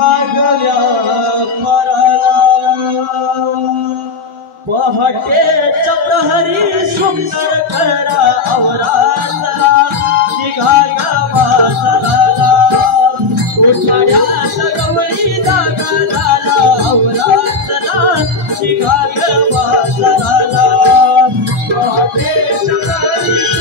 निघाल्या पराला पहाटेच्या प्रहरी सुंदर करा आवराला निघाल्या बाजाराला उठाड्यात गवळी जागा झाला आवराला निघाल्या बाजाराला पहाटेच्या प्रहरी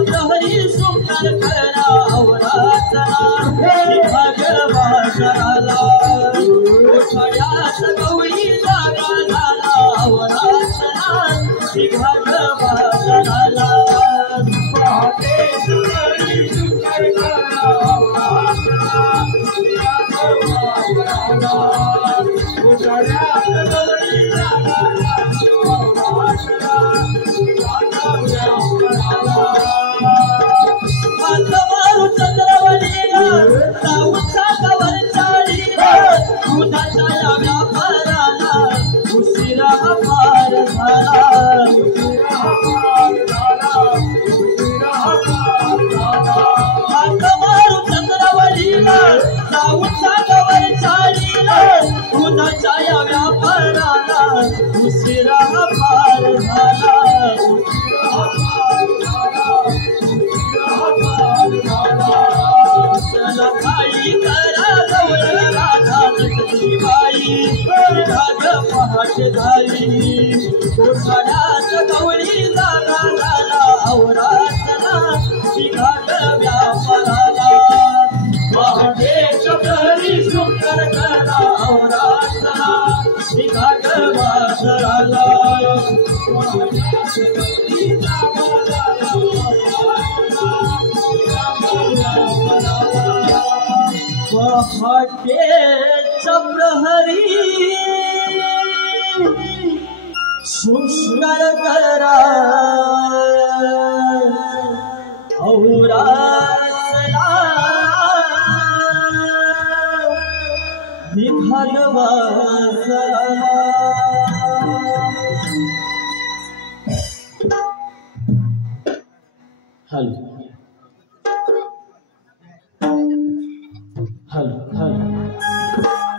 प्रहरी सुंदर करा आवराला बाजाराला उठाड्यात गवळी जागा झाला आवराला निघाल बाजाराला चंद्रवलीला जाऊचा गवर चाळीला दुधाच्या व्यापाराला उशिरा पार झाला चंद्रवलीला जाऊचा गवर चाळीला दुधाच्या व्यापाराला उशिरा पार झाला आई करा गौर राधा बाई राग पहाटे झाली उठाड्यात गवळी जागा झाला आवराला निघाल व्यापाराला पहाटेच्या प्रहरी सुंदर करा आवराला निघाल बाजाराला पहाटेच्या प्रहरी सुंदर करा आवराला निघाल बाजाराला हॅलो हॅलो हॅलो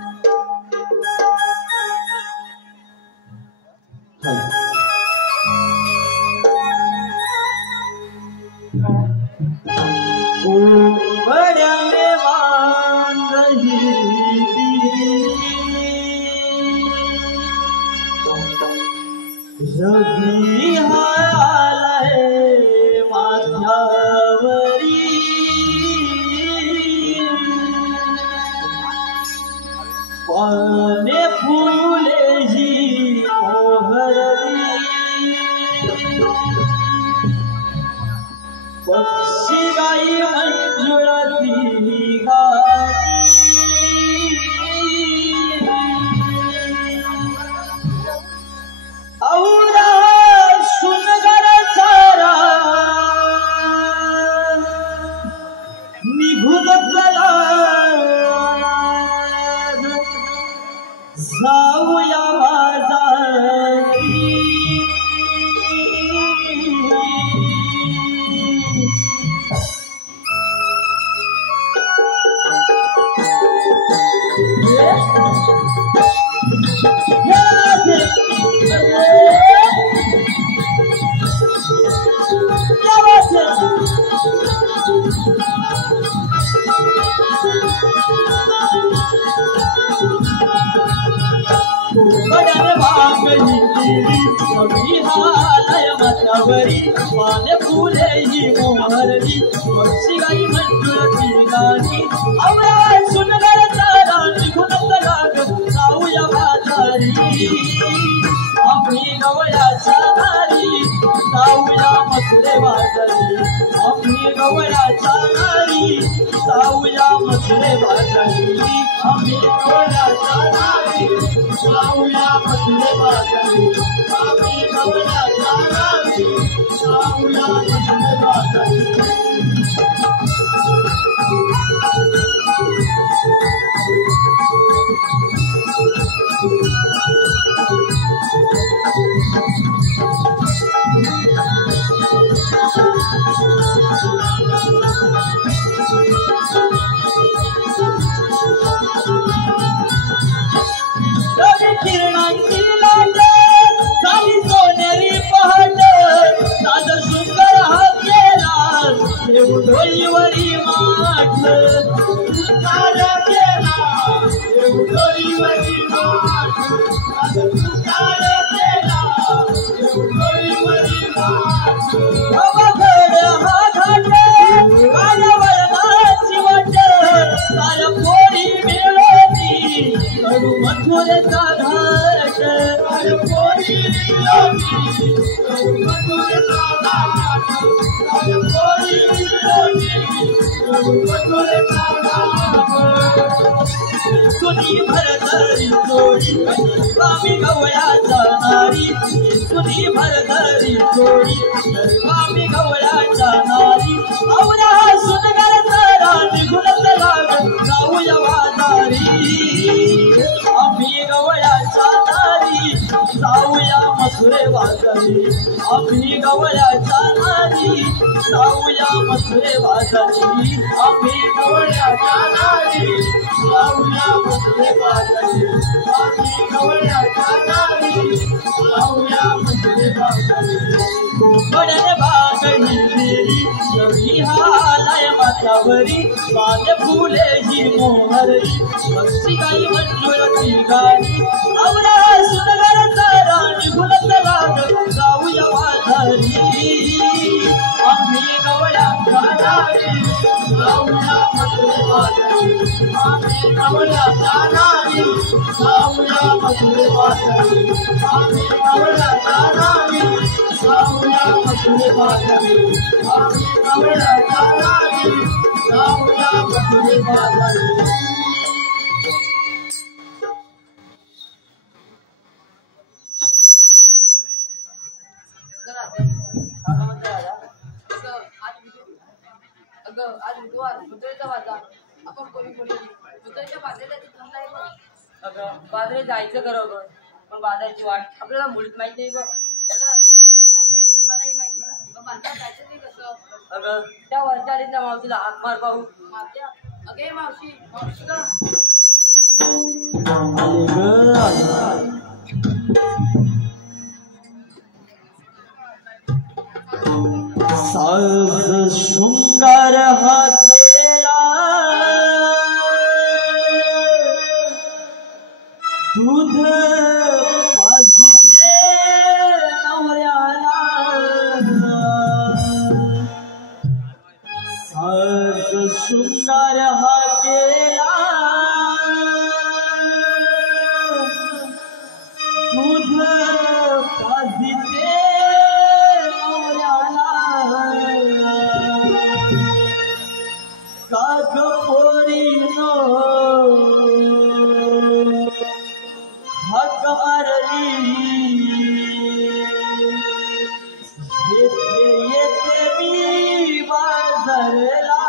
बड्या में मांग रवी हाय माथावरी पाने फूले ही मोहरी पक्षी गाई मंजुळती गाई औरा सुंदर सारा निघून चला जाऊया बाजारी पाने फूले ही मोहरी पक्षी गाई मंजुळती गाणी आवरा सुंदर सारा निघून चला जाऊया बाजारी आम्ही गवळ्याच्या दारी जाऊया मसले बाजारी आम्ही गवळ्याच्या दारी जाऊया मसले बाजारी आम्ही गवळ्याच्या दारी जाऊया मसले बाजारी आम्ही गवळ्याच्या दारी जाऊया मसले बाजारी माठ तुझ्या केला देवडोळीवरी माठ तुझ्या केला देवडोळीवरी माठ अवघड हा घाट कालवळणाची वाट साऱ्या पोरी मिळवती कडू मथुरेचा घाट साऱ्या पोरी मिळवती कडू मथुरेचा घाट साऱ्या पोरी मिळवती कडू मथुरेचा घाट सुनी भरधरी जोडी स्वामी गवळ्याचा नारी सुनी भरधरी जोडी स्वामी गवळ्याचा नारी आवडा सुनगर तारा निघून लाग जाऊया वादारी आम्ही गवळ्याच्या नारी जाऊया मथुरे वाजारी आम्ही गवळ्याच्या नारी जाऊया मथुरे वाजारी आम्ही गवळ्याच्या नारी जाऊया मथुरे वाजारी आम्ही गवळ्याच्या नारी जाऊया मथुरे वाजारी कोकणाने बागडी देवी जवी हालाय माथ्यावरी पान फुले ही मोहरली पक्षी गाई मंजुळती गाणी आवरा सुनगर तारा निघून लाग जाऊया वाधारी आम्ही गवळ्याच्या नारी जाऊया मथुरे वाजारी आम्ही गवळ्याच्या नारी जाऊया मथुरे वाजारी आम्ही गवळ्याच्या नारी जाऊया मथुरे वाजारी आम्ही गवळ्याच्या नारी जाऊया मथुरे वाजारी आज बुधवार पुतळेचा बाजार आपण कोणी पुतळेच्या बाजारात थांबलाय बघ. अगं बाजारात जायचं खरं गं पण बाजाराची वाट आपल्याला मुळीच माहित नाही बघ. मलाही माहिती मग बाजारात जायचं ते कसं अगं त्या वरच्या मावशीला हाक मार पाहू. मारत्या अगे मावशी मावशी का साज शृंगार हा केला दूध पाजते नवऱ्याला साज शृंगार हा केला दूध पाजते काग पोरीनो हक अरली येते येते मी बाजारला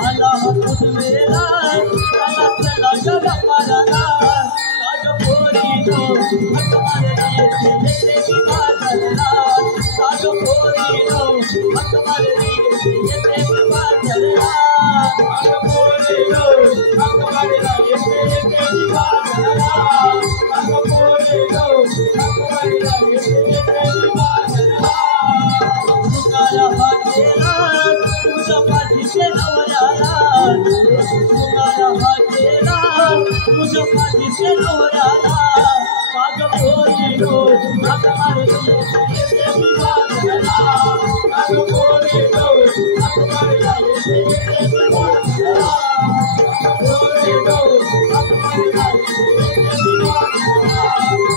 Allah बसवेला त्याला चला ग गप्पाला साग पोरीनो हाक मारली येते मी बाजारला साग पोरीनो हाक मारली येते मी बाजारला साग पोरीनो हाक मारली येते मी बाजारला साग पोरीनो हाक मारली येते मी बाजारला तुकाला हाकेला तुझ्या पाठीचे नवऱ्याला तुकाला हाकेला तुझ्या पाठीचे नवऱ्याला साग पोरीनो हाक मारली येते मी बाजारला साग पोरीनो हाक मारली येते मी बाजारला साग पोरीनो हाक मारली येते मी बाजारला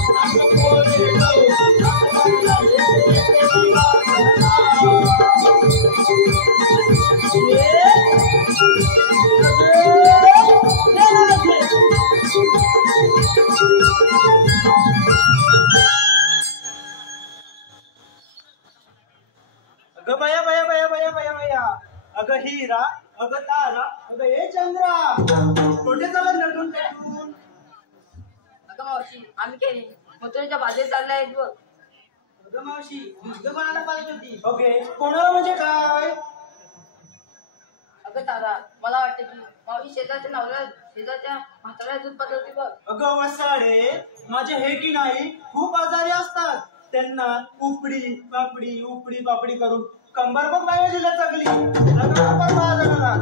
साग पोरीनो हाक मारली येते मी बाजारला अगं बया बया बया बया बया बया अगं हिरा अगं तारा अगं हे चंद्रा कुठे चालत नटून पेटून अगं मावशी आम्ही केली मथुरेच्या बाजेत चाललाय बघ. अगं मावशी युद्ध कोणाला पाहिजे होती ओके कोणाला म्हणजे काय अगं तारा मला वाटतं की मावशी शेजारच्या नावला शेजारच्या म्हाताऱ्याला दूध पाजवते बघ. अगं वसाडे माझे हे की नाही खूप आजारी असतात त्यांना उपडी पापडी करून कंबर बघ बायोजीला चगली बाजाराला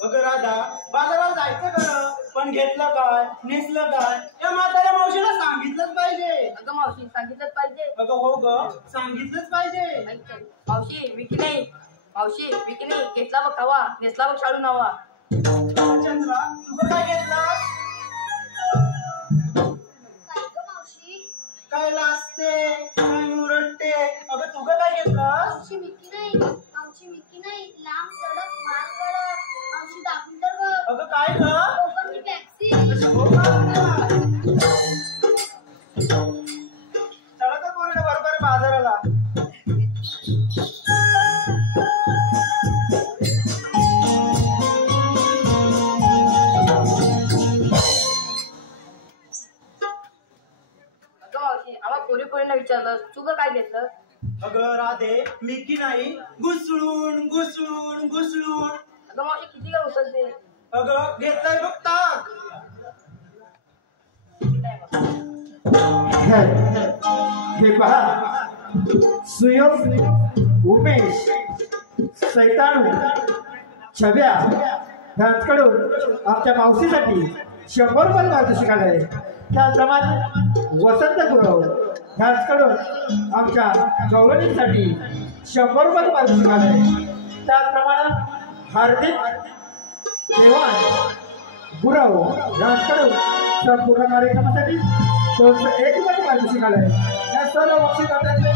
अगं राधा बाजारात जायचं खरं पण घेतलं काय नेसलं काय या म्हाताऱ्या मावशीला सांगितलंच पाहिजे. अगं मावशी सांगितलंच पाहिजे. अगं हो ग सांगितलंच पाहिजे. मावशी विकी नाही घेतला बघ खावा नेसला बघ शाळू नावा. चंद्रा तुझं काय घेतलं काय लाजते काय मुरडते अगं तुझं काय घेतलं आमची मिकी नाही लांब सडक मार कडक आमची दाखवून तर बघ अगं काय ग कोकणची टॅक्सी चला तर पोरीला बरोबर बाजाराला पोरीला विचारलं तुझं काय घेतलं. अगं राधे मिकी नाही घुसळून अगं मावशी किती काय उचलते. अगं घेतलाय बघ ताक हे पहा सुयोग उमेश सैतानू छब्या ह्यांच्याकडून आमच्या मावशीसाठी 100 रुपये पारितोषिक आलंय. त्याचप्रमाणे वसंत गुरव ह्यांच्याकडून आमच्या गौरवणीसाठी 100 रुपये पारितोषिक आलंय. त्याचप्रमाणे हार्दिक देवान गुरव ह्यांच्याकडून संपूर्ण कार्यक्रमासाठी 201 रुपये पारितोषिक आलंय. या सर्व बक्षिसांचे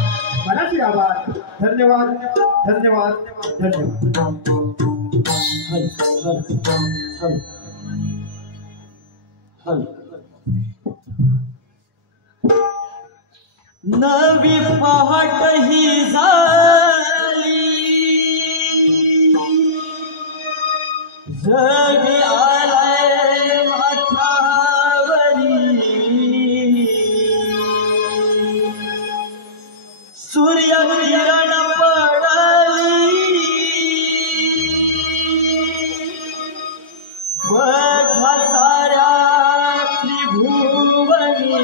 मनाचे आभार. धन्यवाद धन्यवाद धन्यवाद. नवी पहाट ही झाली जगी आलाय माथावरी सूर्य किरण पडली बघा साऱ्या त्रिभुवनी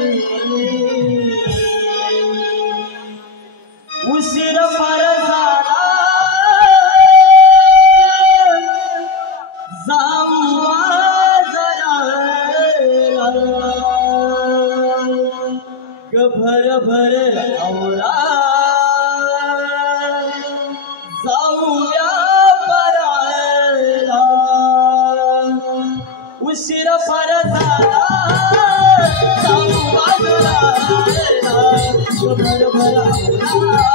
उशीर फार झाला जाऊ बाजाराला भर आवरा जाऊ व्यापाराला उशीर फार झाला जाऊ बाजाराला भर आवरा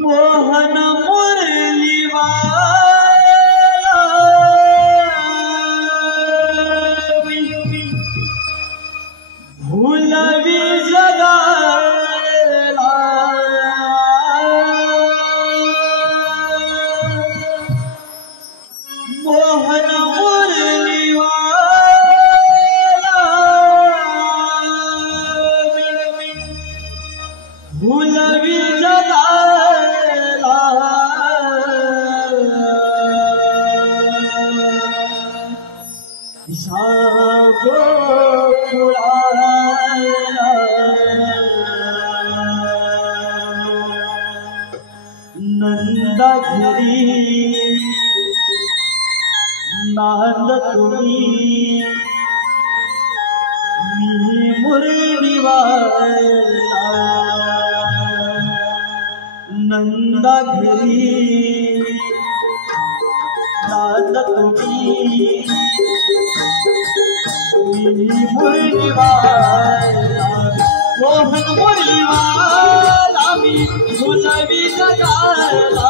मोहन मुरली भूलवी जगाला मोहन मुरली भूलवी जगाला नंदा घरी नांद तुम्ही मी मुरली वाला नंदा घरी नांद तुम्ही मुरली वाला मोहन मुरली वाला मी भुलवी जगाला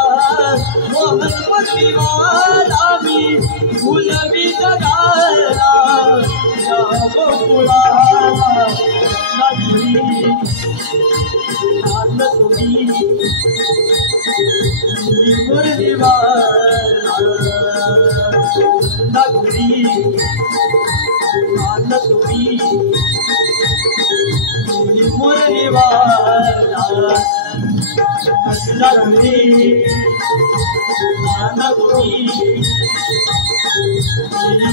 मोहन मुरली वाला मी भुलवी जगाला या गोकुळाला नगरी नांद तुम्ही मुरली वाला नगरी नांद तुम्ही मुरली वाला नगरी नांद तुम्ही मुरली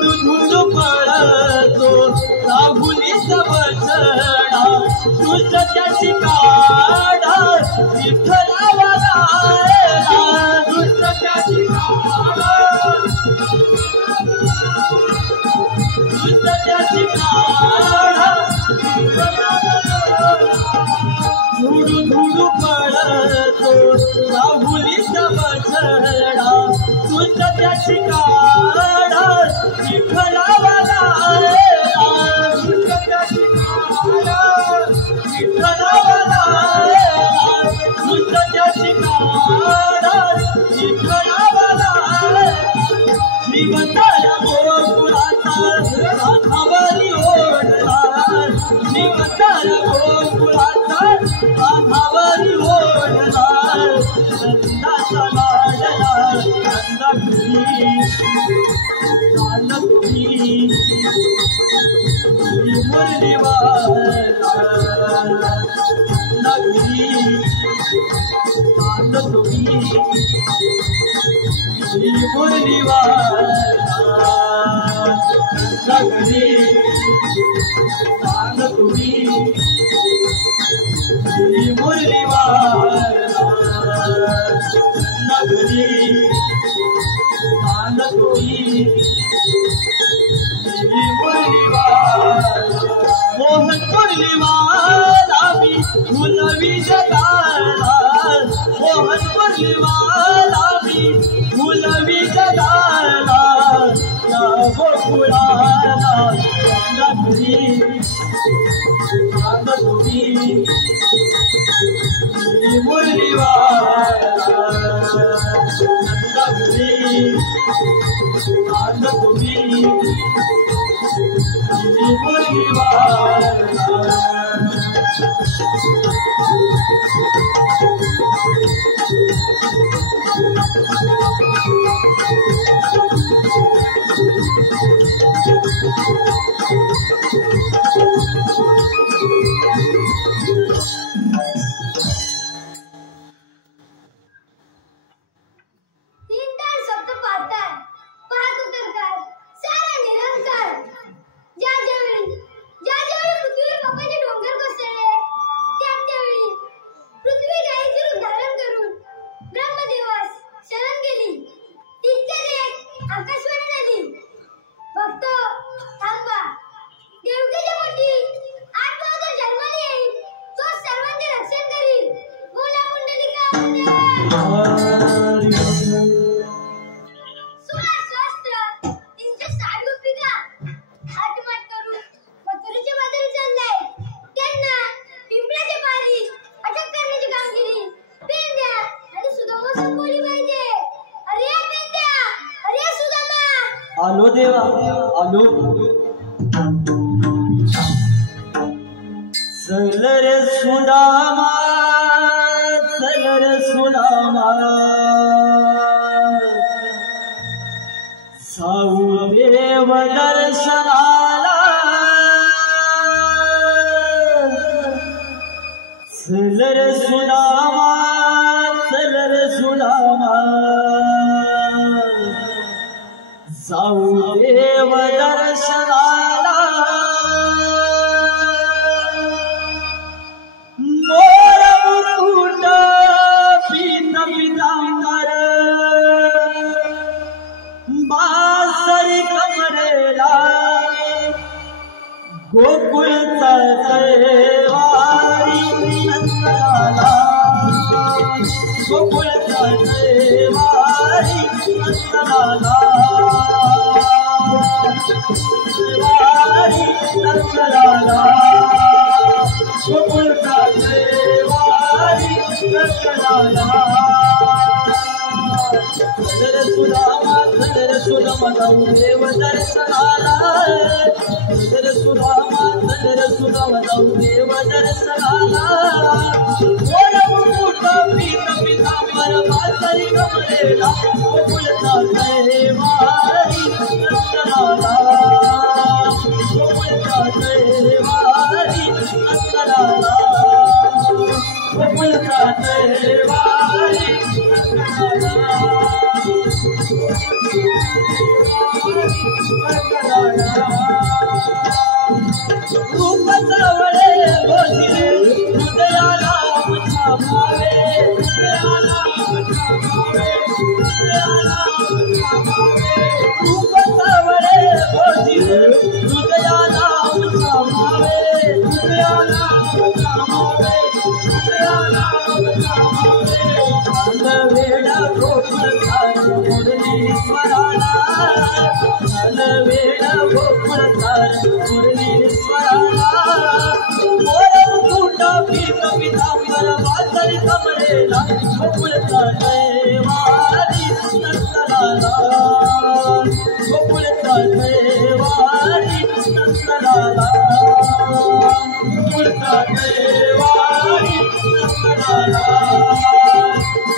धुडू धुडू पळतो राहुलीचा बछडा तुझं त्याची काढा विठ्ठलावा गायला तुझं त्याची काढा तुझं त्याची काढा धुडू धुडू पळतो राहुलीचा बछडा तुझं त्याची काढा विठ्ठलावा गायला तुझं त्याची काढा विठ्ठलावा गायला तुझं त्याची काढा विठ्ठलावा गायला श्रीमंताला गोकुळाचा राधावरी ओढला श्रीमंताला गोकुळाचा राधावरी ओढला नंदाचा लाडला नंदापुरी नानपुरी मुरलीवाला नगरी नानपुरी मुरलीवाला नगरी नानपुरी मुरलीवाला नगरी नानपुरी मोहन मुरलीवाला मी फुलवी जगाला मोहन मुरलीवाला मी फुलवी जगाला या गोकुळाला नगरी नानपुरी मुरलीवाला नगरी नानपुरी आलो देवा आलो चल रे सुदामा चल रे सुदामा साऊ देव दर्शनाला चल रे सुदामा चल रे सुदामा साऊ देव दर्शनाला मोर मुकुट पीत पितांबर बासरी कमरेला गोकुळचा देवारी नंदलाला गोकुळचा देवारी नंदलाला देवारी नंदलाला गोकुळचा देवारी नंदलाला चल सुदामा चल सुदामा जाऊ देव दर्शनाला चल सुदामा चल सुदामा जाऊ देव दर्शनाला मोर मुकुट पीत पितांबर बासरी कमरेला गोकुळचा देवारी नंदलाला गोकुळचा देवारी नंदलाला गोकुळचा देवारी नंदलाला गोकुळ तार मुरली स्वराला मोर कुटा पीत पितांबर वाजरी कमरेला गोकुळ तार वारी नंदलाला गोकुळ तार वारी नंदलाला गोकुळ तार वारी नंदलाला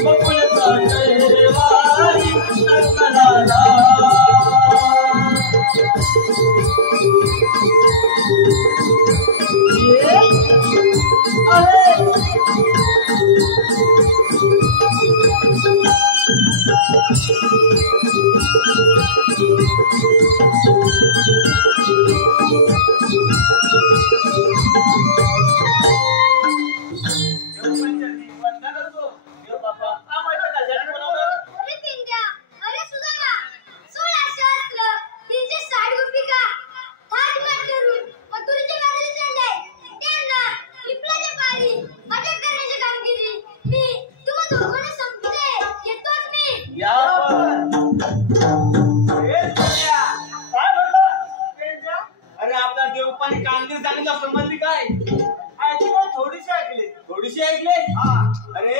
गोकुळ तार वारी नंदलाला अरे पिंड्या, अरे सुधामा, 16 सहस्त्र, 360 गोपिका, थाट माट करून मथुरेच्या बाजूला चाललाय. त्यांना विप्लवाच्या पारी अटक करण्याची कामगिरी मी तुम्हा दोघांना संपले. येतोच मी. या काय म्हणलं अरे आपला देवपानी कामगिरी सांगितलं संबंधी काय ऐकले थोडीशी ऐकले अरे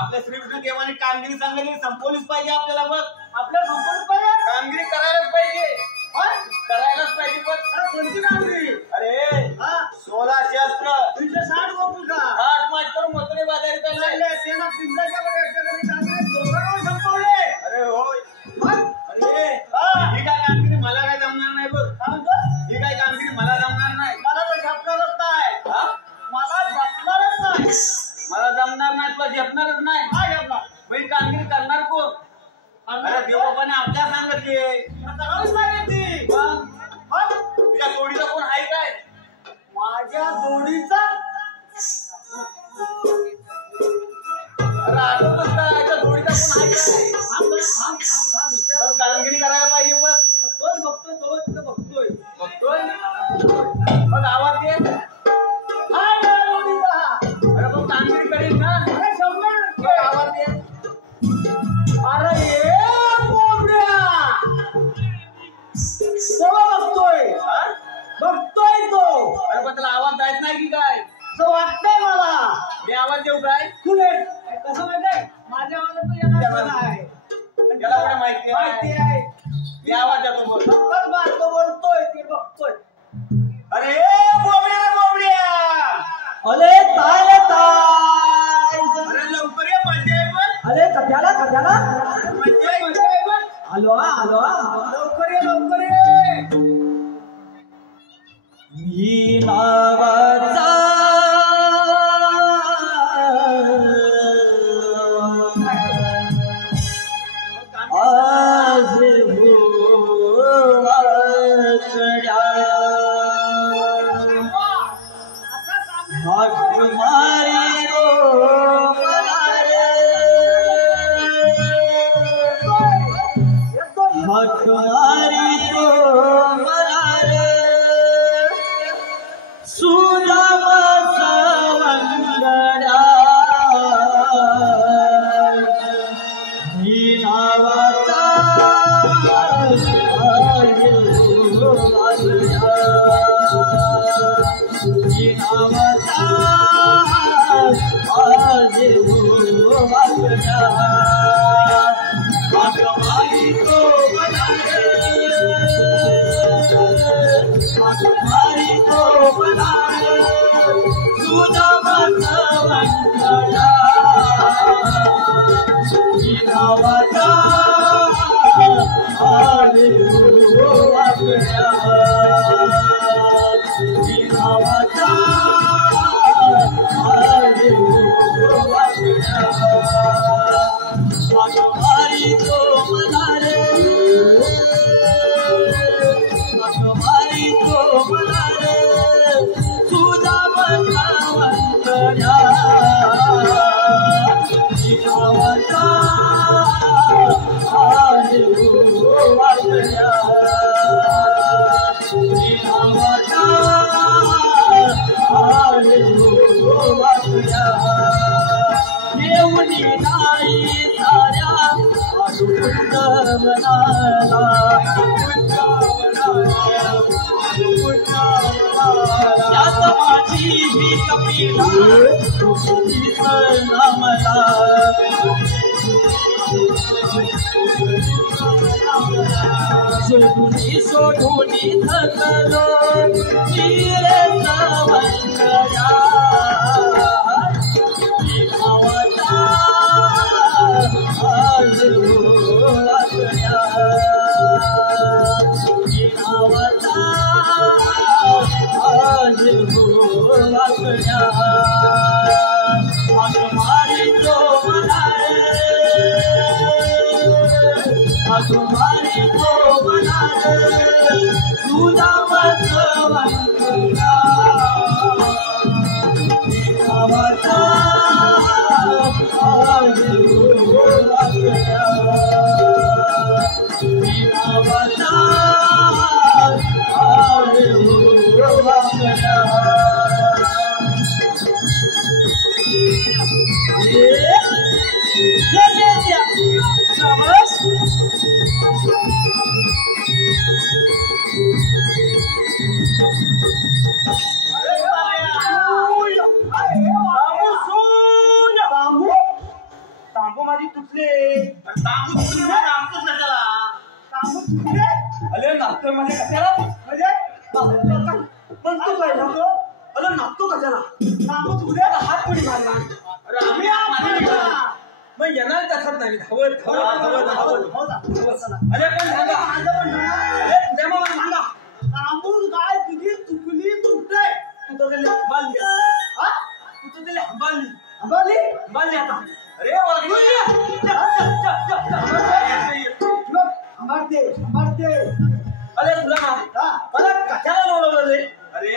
आपल्या श्रीकृष्ण देवाने कामगिरी सांगितली संपवलीच पाहिजे आपल्याला मग आपल्याला संपवलीच पाहिजे कामगिरी करायलाच पाहिजे करायलाच पाहिजे पण कोणती कामगिरी अरे 16 शस्त्र 360 गोपिका थाट माट करून मथुरे बाजारी चालले त्यांना पिंपळाच्या संपवले अरे होय अरे ही काय कामगिरी मला काय जमणार नाही बघ ही काय कामगिरी मला जमणार नाही मला तर झपणारच नाही मला झपणारच नाही मला जमणार नाही तुला झेपणारच नाही मी कामगिरी करणार कोण अरे देवबापाने आपल्या सांगितले तुझ्या जोडीचा कोण आहे काय माझ्या जोडीचा अरे आठवतच काय जोडीचा कोण आहे काय कामगिरी करायला पाहिजे बघ तोच बघतोय तो तिथं बघतोय मग आवाज दे अरे मग कामगिरी करीन ना अरे शंभर आवाज दे अरे ये बोबड्या बघतोय तो अरे पण त्याला आवाज जायत नाही की काय असं वाटतंय मला मी आवाज देऊ काय तुले कसं माहितीये माझ्या आवाजात तो येणार आहे त्याला कुठे माहिती आहे मी आवाज देतो बोलतोय ते बघतोय अरे बोबड्या अरे ताय अरे लवकर ये मजा आहे पण अरे कथ्याला मजा आहे पण आलो लवकर ये मी नावाचा आज हाक मारी रो मला रे हाक मारी तो मला रे सुदाम सवंगड्या ही नावाचा सोडून थकलो चिरे सावंतया गावाचा आज वाकड्या गावाचा आज वाकड्या हाक मारितो मला हाक मारितो मला तुझा वाकड्या गावाचा आज वाकड्या गावाचा आज वाकड्या तांबू माझी तुटले तांबू तुटले नाचतोच ना त्याला. तांबू तुटले अरे नाचतोय म्हणजे कशाला? म्हणजे म्हणतो काय नको अरे नाचतो कशाला? तांबू तुटले हात कोणी मारला अरे आम्ही मग येणार तसंच नाही धावत धावत धावत धावत हो ना चला अरे पण सांगा अरे तुझ्या मामा सांगा तांबू गाय तुझी चुकली तुटले तू तर त्याला हंबालली हा तू तर त्याला हंबालली अंबाली हंबालली आता अरे वागली अंबारते अरे तुला ना मला कशाला लोळवलं रे अरे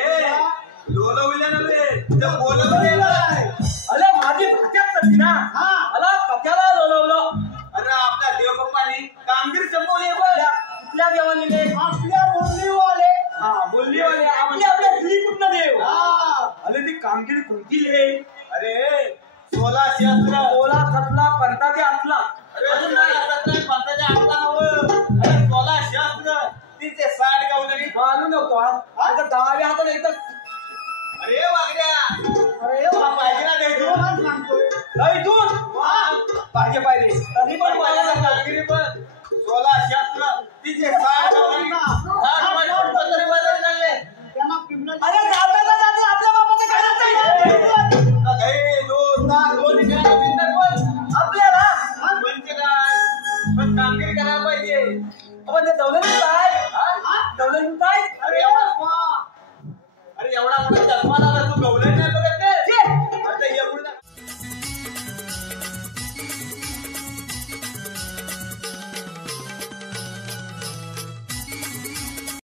लोळवलं नव्हे तुझं बोलवलं अरे माझी भात्यात तशी ना मला कशाला लोळवलं अरे आपल्या देवबाप्पानी कामगिरी संपवली कुठल्या देवाने आपल्या बोलणीवाले हा बोललीवाले आपल्या दिली कुठलं देव अरे ती कामगिरी कोणती रे अरे 16 शस्त्र 16 खतला पंताच्या आतला अरे नाही 17 पंताच्या आतला अरे 16 शस्त्र तिचे 60 गावलरी मारू नको आता दहाव्या हातात एकदम अरे वागड्या अरे पाहिजे ना द्यायचो सांगतोय नाही तू पाहिजे तरी पण पाहिजे कामगिरी पण 16 शस्त्र तिचे 60 गावलरी तरी बदल चालले त्यांना पिंपळ अरे जाता जाता आपल्या बापाचं काय होतंय आपल्याला म्हणजे काय पण कामगिरी करायला पाहिजे आपण ते दौलत काय दौलत काय अरे एवढा मोठा जन्माला